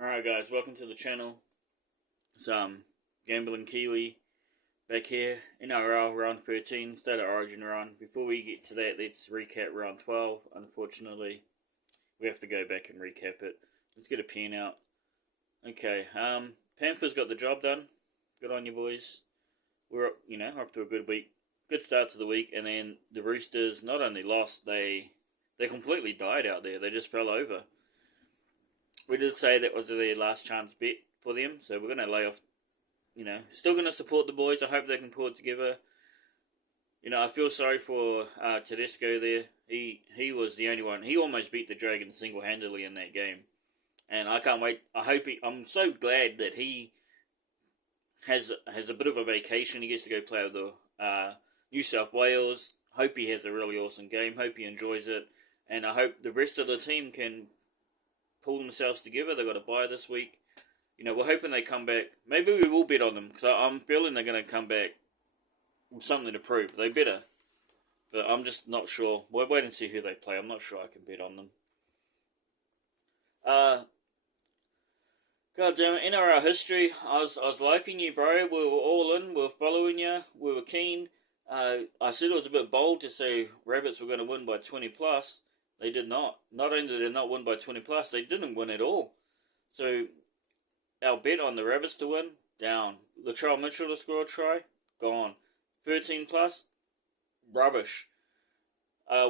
Alright guys, welcome to the channel. It's Gambling Kiwi back here. NRL round 13, State of Origin run. Before we get to that, let's recap round 12. Unfortunately, we have to go back and recap it. Let's get a pen out. Okay, Panthers got the job done. Good on you boys. We're off to a good week. Good start to the week, and then the Roosters not only lost, they completely died out there. They just fell over. We did say that was their last chance bet for them, so we're going to lay off, still going to support the boys. I hope they can pull it together. I feel sorry for Tedesco there. He was the only one. He almost beat the Dragons single-handedly in that game. And I can't wait. I'm so glad that he has a bit of a vacation. He gets to go play with the New South Wales. Hope he has a really awesome game. Hope he enjoys it. And I hope the rest of the team can pull themselves together. They've got a bye this week. We're hoping they come back. Maybe we will bet on them, because I'm feeling they're going to come back with something to prove. They better. But I'm just not sure. We'll wait and see who they play. I'm not sure I can bet on them. God damn it, NRL history. I was liking you, bro. We were all in. We were following you. We were keen. I said it was a bit bold to say Rabbits were going to win by 20 plus. They did not. Not only did they not win by 20 plus, they didn't win at all. So, our bet on the Rabbits to win, down. Latrell Mitchell to score a try, gone. 13 plus, rubbish.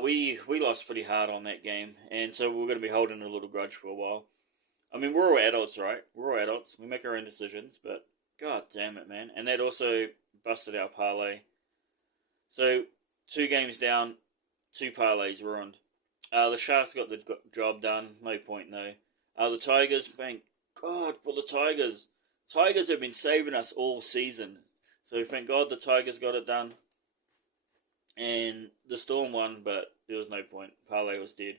We lost pretty hard on that game, and so we're going to be holding a little grudge for a while. I mean, we're all adults, right? We're all adults. We make our own decisions, but god damn it, man. And that also busted our parlay. So, 2 games down, 2 parlays ruined. The Sharks got the job done. No point, no. The Tigers, thank God for the Tigers. Tigers have been saving us all season. So thank God the Tigers got it done. And the Storm won, but there was no point. Parlay was dead.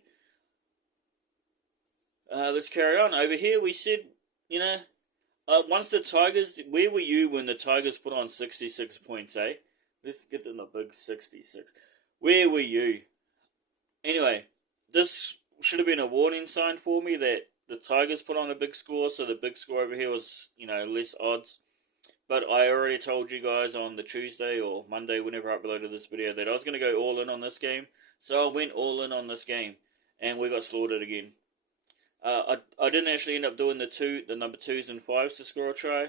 Let's carry on. Over here we said, once the Tigers... Where were you when the Tigers put on 66 points, eh? Let's get them a big 66. Where were you? Anyway, this should have been a warning sign for me that the Tigers put on a big score, so the big score over here was, less odds. But I already told you guys on the Tuesday or Monday, whenever I uploaded this video, that I was going to go all in on this game. So I went all in on this game, and we got slaughtered again. I didn't actually end up doing the number 2s and 5s to score a try.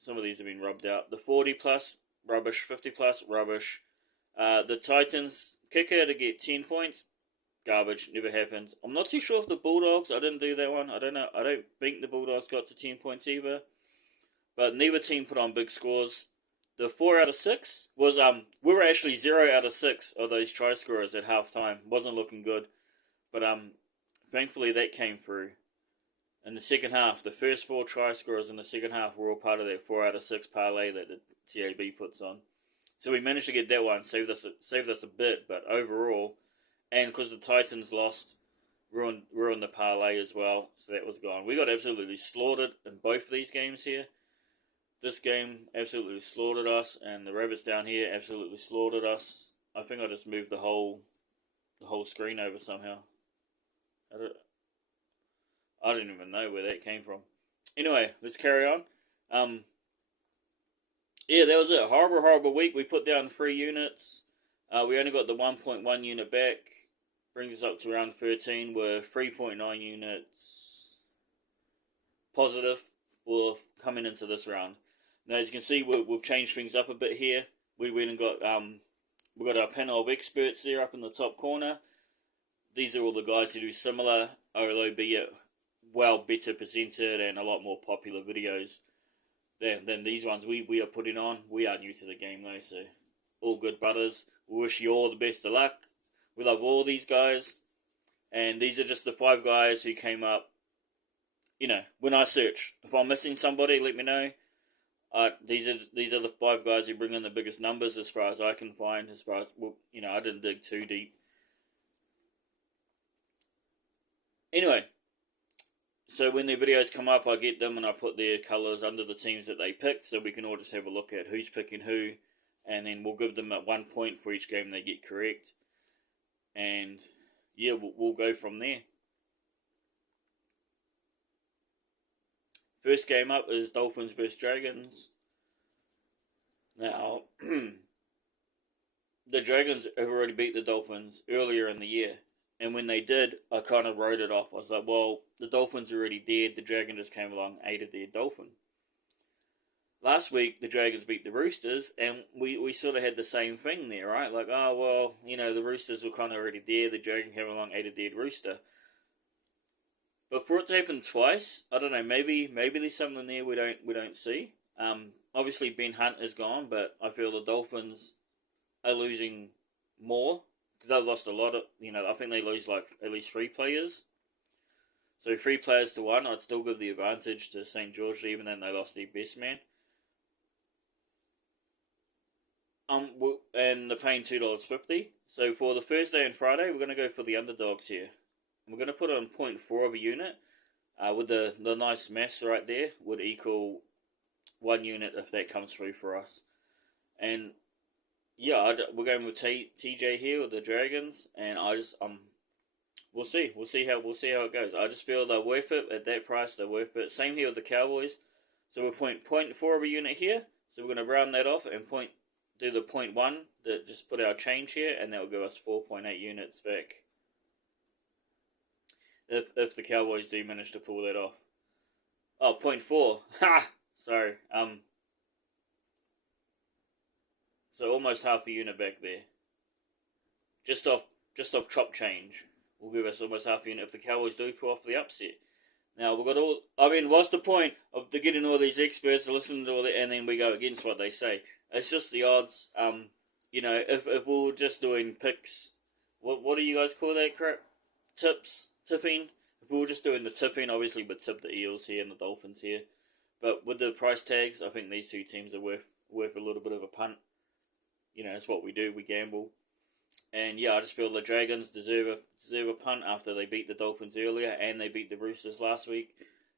Some of these have been rubbed out. The 40 plus, rubbish. 50 plus, rubbish. The Titans kicker to get 10 points, garbage, never happened. I'm not too sure if the Bulldogs, I didn't do that one. I don't know. I don't think the Bulldogs got to 10 points either. But neither team put on big scores. The 4 out of 6 was, we were actually 0 out of 6 of those try scorers at halftime. Wasn't looking good. But, thankfully that came through. In the second half, the first 4 try scorers in the second half were all part of that 4 out of 6 parlay that the TAB puts on. So we managed to get that one, saved us a bit, but overall, and because the Titans lost, ruined the parlay as well, so that was gone. We got absolutely slaughtered in both of these games here. This game absolutely slaughtered us, and the Rabbits down here absolutely slaughtered us. I think I just moved the whole screen over somehow. I don't even know where that came from. Anyway, let's carry on. Yeah, that was it. Horrible week. We put down 3 units. We only got the 1.1 unit back. Brings us up to round 13. We're 3.9 units positive for coming into this round. Now, as you can see, we've changed things up a bit here. We went and got we got our panel of experts there up in the top corner. These are all the guys who do similar, although be it well better presented and a lot more popular videos than these ones we are putting on. We are new to the game though, so all good, brothers. We wish you all the best of luck. We love all these guys, and these are just the 5 guys who came up. When I search, if I'm missing somebody, let me know. These are the 5 guys who bring in the biggest numbers as far as I can find. As far as I didn't dig too deep. Anyway. So when their videos come up, I get them and I put their colours under the teams that they picked, so we can all just have a look at who's picking who, and then we'll give them at 1 point for each game they get correct. And yeah, we'll go from there. First game up is Dolphins vs Dragons. Now, the Dragons have already beat the Dolphins earlier in the year. And when they did, I kind of wrote it off. I was like, well, the Dolphins are already dead. The Dragon just came along, ate a dead Dolphin. Last week, the Dragons beat the Roosters, and we sort of had the same thing there, right? Like, oh, well, the Roosters were kind of already there. The Dragon came along, ate a dead Rooster. But for it to happen twice, I don't know. Maybe there's something there we don't see. Obviously Ben Hunt is gone, but I feel the Dolphins are losing more because they've lost a lot of. I think they lose like at least 3 players. So 3 players to 1, I'd still give the advantage to St. George, even though they lost their best man. And they're paying $2.50. So for the Thursday and Friday, we're going to go for the underdogs here. We're going to put on 0.4 of a unit. With the nice maths right there, would equal 1 unit if that comes through for us. And yeah, we're going with TJ here with the Dragons, and we'll see how it goes. I just feel they're worth it at that price. They're worth it. Same here with the Cowboys. So we're 0.4 of a unit here. So we're going to round that off and do the 0.1 that just put our change here, and that will give us 4.8 units back. If the Cowboys do manage to pull that off. Oh, 0.4. Ha! Sorry. So almost half a unit back there. Just off chop change will give us almost half a unit if the Cowboys do pull off the upset. Now we've got what's the point of getting all these experts to listen to all that, and then we go against what they say? It's just the odds. If we were just doing picks, what do you guys call that crap? Tipping. If we were just doing the tipping, obviously we'd tip the Eels here and the Dolphins here. But with the price tags, I think these 2 teams are worth a little bit of a punt. It's what we do. We gamble. And yeah, I just feel the Dragons deserve a punt after they beat the Dolphins earlier and they beat the Roosters last week.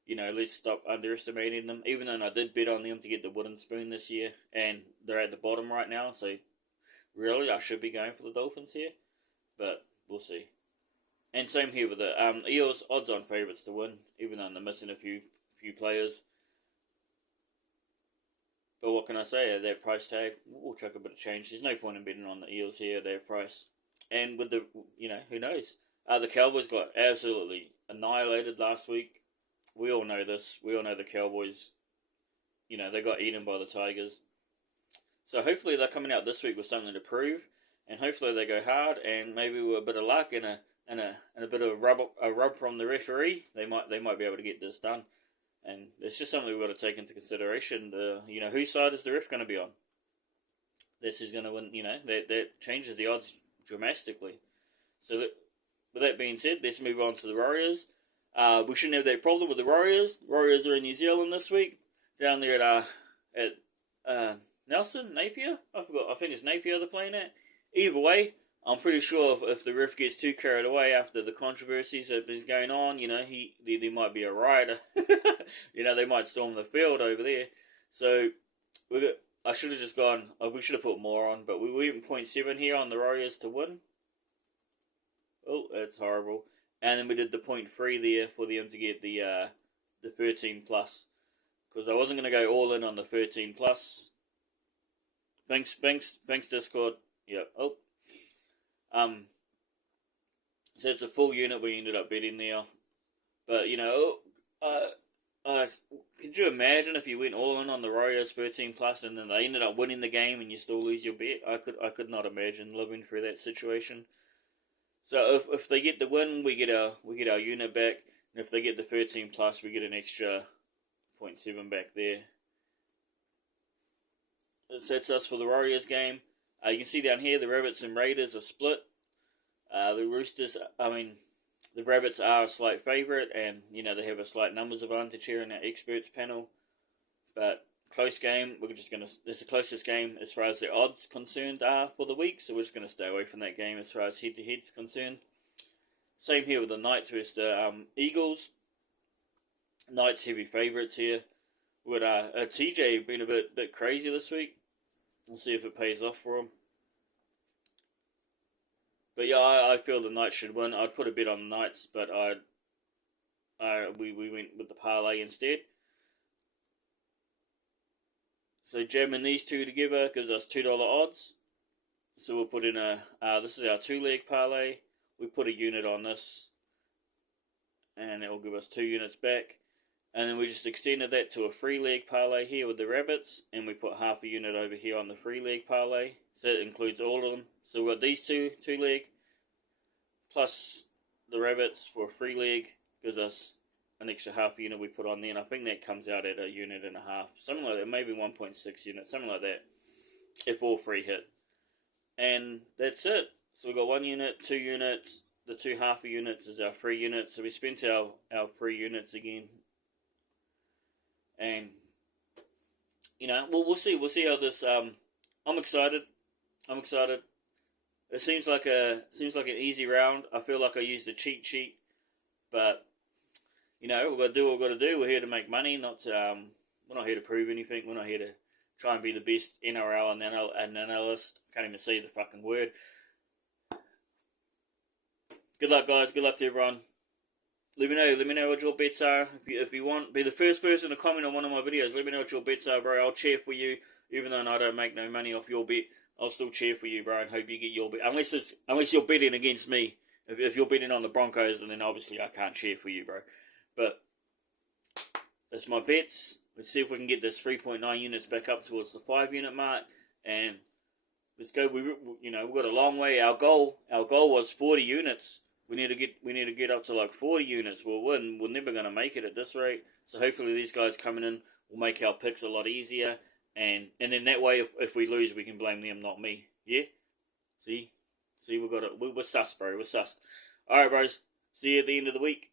Let's stop underestimating them. Even though I did bet on them to get the wooden spoon this year, and they're at the bottom right now, so really I should be going for the Dolphins here. But we'll see. And same here with the Eels, odds-on favourites to win, even though they're missing a few players. But what can I say? At that price tag, we'll chuck a bit of change. There's no point in betting on the Eels here at their price. And with the, who knows? The Cowboys got absolutely annihilated last week. We all know this. We all know the Cowboys, they got eaten by the Tigers. So hopefully they're coming out this week with something to prove. And hopefully they go hard, and maybe with a bit of luck and a bit of a rub from the referee, they might be able to get this done. And it's just something we've got to take into consideration. Whose side is the ref going to be on? This is going to win. That changes the odds dramatically. So with that being said, let's move on to the Warriors. We shouldn't have that problem with the Warriors. Warriors are in New Zealand this week, down there at Napier. I think it's Napier they're playing at. Either way, I'm pretty sure if the ref gets too carried away after the controversies that have been going on, there might be a riot. They might storm the field over there. So I should have just gone. We should have put more on, but we went 0.7 here on the Warriors to win. Oh, that's horrible. And then we did the 0.3 there for them to get the 13 plus, because I wasn't going to go all in on the 13 plus. Thanks, Discord. Yeah. Oh. So it's a full unit we ended up betting there. But, could you imagine if you went all in on the Warriors 13 plus and then they ended up winning the game and you still lose your bet? I could not imagine living through that situation. So if they get the win, we get our unit back, and if they get the 13 plus, we get an extra 0.7 back there. It sets us for the Warriors game. You can see down here the Rabbits and Raiders are split. The Rabbits are a slight favourite, and they have a slight numbers advantage here in our experts panel. But close game. It's the closest game as far as the odds concerned are for the week, so we're just going to stay away from that game as far as head-to-head is concerned. Same here with the Knights versus the Eagles. Knights heavy favourites here. With TJ been a bit crazy this week. We'll see if it pays off for him. But yeah, I feel the Knights should win. I'd put a bet on the Knights, but we went with the parlay instead. So jamming these two together gives us $2 odds. So we'll put in this is our 2-leg parlay. We put a unit on this, and it will give us 2 units back. And then we just extended that to a 3-leg parlay here with the rabbits, and we put half a unit over here on the 3-leg parlay. So it includes all of them. So we've got these 2-leg, plus the rabbits for a 3-leg, gives us an extra half unit we put on there, and I think that comes out at a unit and a half, something like that, maybe 1.6 units, something like that, if all 3 hit. And that's it. So we've got 1 unit, 2 units, the 2 half units is our 3 units, so we spent our 3 units again. And, you know, we'll see how this, I'm excited. It seems like an easy round. I feel like I used a cheat sheet, but you know, we've got to do what we've got to do. We're here to make money, not to, we're not here to prove anything. We're not here to try and be the best NRL and analyst. Can't even say the fucking word. Good luck, guys. Good luck to everyone. Let me know what your bets are. If you want, be the first person to comment on one of my videos. Let me know what your bets are, bro. I'll cheer for you, even though I don't make no money off your bet. I'll still cheer for you, bro, and hope you get your bet. Unless you're betting against me. If you're betting on the Broncos, then obviously I can't cheer for you, bro. But that's my bets. Let's see if we can get this 3.9 units back up towards the 5 unit mark, and let's go. We've got a long way. Our goal was 40 units. We need to get up to like 40 units. We're never going to make it at this rate. So hopefully these guys coming in will make our picks a lot easier, and then that way if we lose, we can blame them, not me. Yeah. See, we got it. We're sus, bro. We're sus. All right, bros. See you at the end of the week.